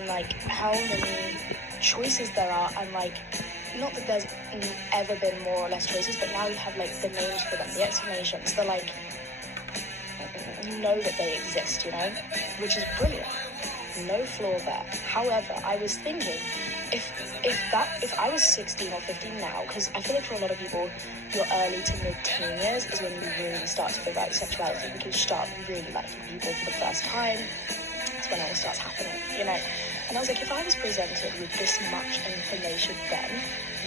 and like how many choices there are, and like not that there's ever been more or less choices, but now you have like the names for them, the explanations, the like, you know that they exist, you know, which is brilliant. No flaw there. However, I was thinking, if I was 16 or 15 now, because I feel like for a lot of people, your early to mid-teen years is when you really start to figure out your sexuality, because you start really liking people for the first time. It's when it all starts happening, you know. And I was like, if I was presented with this much information then,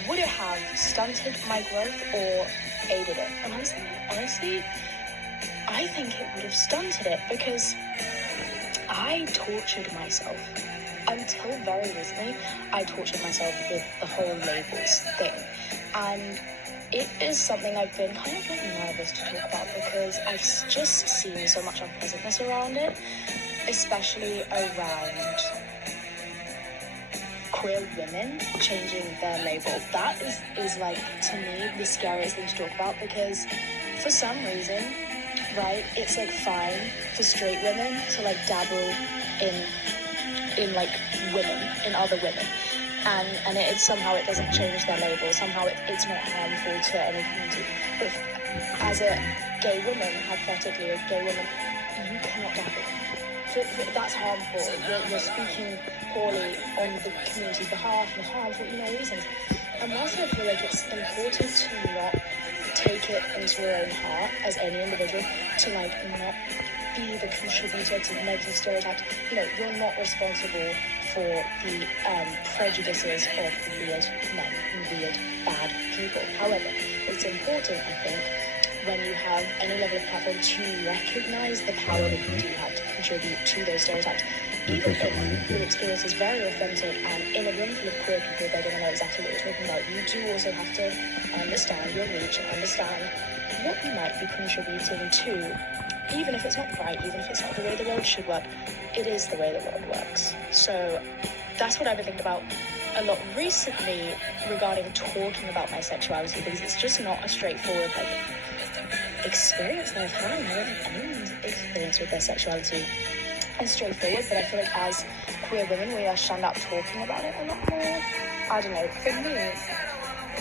would it have stunted my growth or aided it? And honestly, I think it would have stunted it, because I tortured myself. Until very recently, I tortured myself with the whole labels thing. And it is something I've been kind of like nervous to talk about, because I've just seen so much unpleasantness around it, especially around queer women changing their label. That is like, to me, the scariest thing to talk about, because for some reason, right, it's like fine for straight women to like dabble in like women, in other women, and it somehow it doesn't change their label, somehow it's not harmful to any community. But as a gay woman, hypothetically, a gay woman, you cannot dabble. That's harmful. You're speaking poorly on the community's behalf and harmful, you know, reasons. And whilst I feel like it's important to not take it into your own heart as any individual, to like not be the contributor to negative stereotypes, you know, you're not responsible for the prejudices of weird men and weird bad people. However, it's important, I think, when you have any level of platform, to recognise the power that you do have to contribute to those stereotypes. Even if your experience is very authentic, and in a room full of queer people, they're going to know exactly what you're talking about, you do also have to understand your reach and understand what you might be contributing to. Even if it's not right, even if it's not the way the world should work, it is the way the world works. So that's what I've been thinking about a lot recently regarding talking about my sexuality, because it's just not a straightforward like experience that I've had. I don't think anyone's experience with their sexuality is straightforward, but I feel like as queer women, we are stand up talking about it a lot more. I don't know, for me,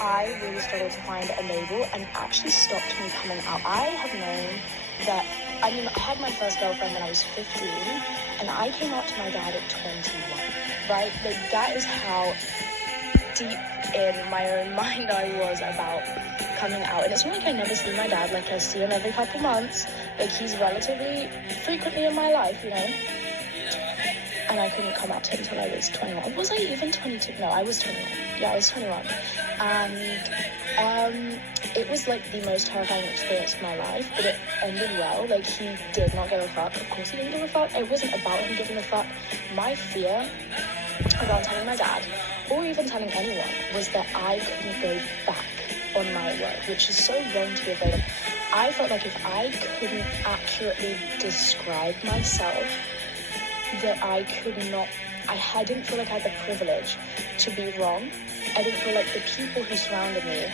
I really struggled to find a label, and actually stopped me coming out. I have known that, I mean, I had my first girlfriend when I was 15, and I came out to my dad at 21, right? Like, that is how deep in my own mind I was about coming out. And it's not like I never see my dad, like I see him every couple months, like he's relatively frequently in my life, you know. And I couldn't come out to him until I was 21. Was I even 22? No, I was 21. Yeah, I was 21. And it was like the most terrifying experience of my life, but it ended well. Like, he did not give a fuck. Of course he didn't give a fuck. It wasn't about him giving a fuck. My fear around telling my dad, or even telling anyone, was that I couldn't go back on my word, which is so wrong to be afraid of. I felt like if I couldn't accurately describe myself, that I didn't feel like I had the privilege to be wrong. I didn't feel like the people who surrounded me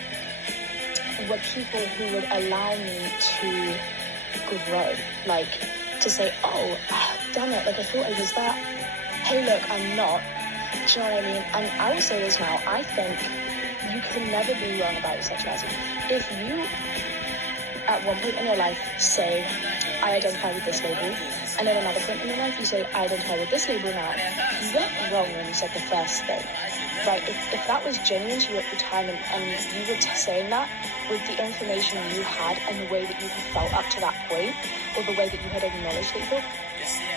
were people who would allow me to grow. Like, to say, oh, damn it, like I thought I was that. Hey, look, I'm not. Do you know what I mean? And I will say this now, I think you can never be wrong about your sexuality. If you, at one point in your life, say, I identify with this label, and at another point in your life you say, I identify with this label now, you weren't wrong when you said the first thing, right? If that was genuine to you at the time, and you were saying that with the information you had and the way that you had felt up to that point, or the way that you had acknowledged it,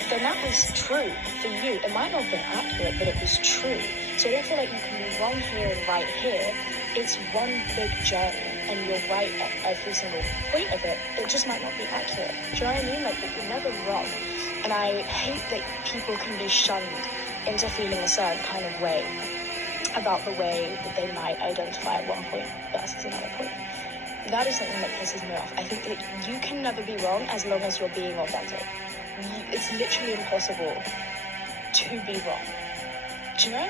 then that was true for you. It might not have been accurate, but it was true. So I don't feel like you can be wrong here and right here. It's one big journey, and you're right at every single point of it. It just might not be accurate. Do you know what I mean? Like, you're never wrong. And I hate that people can be shunned into feeling a certain kind of way about the way that they might identify at one point versus another point. That is something that pisses me off. I think that you can never be wrong as long as you're being authentic. It's literally impossible to be wrong. Do you know?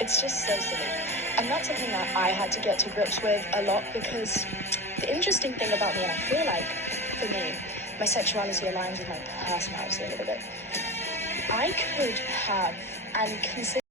It's just so silly. And that's something that I had to get to grips with a lot, because the interesting thing about me, and I feel like, for me, my sexuality aligns with my personality a little bit. I could have and consider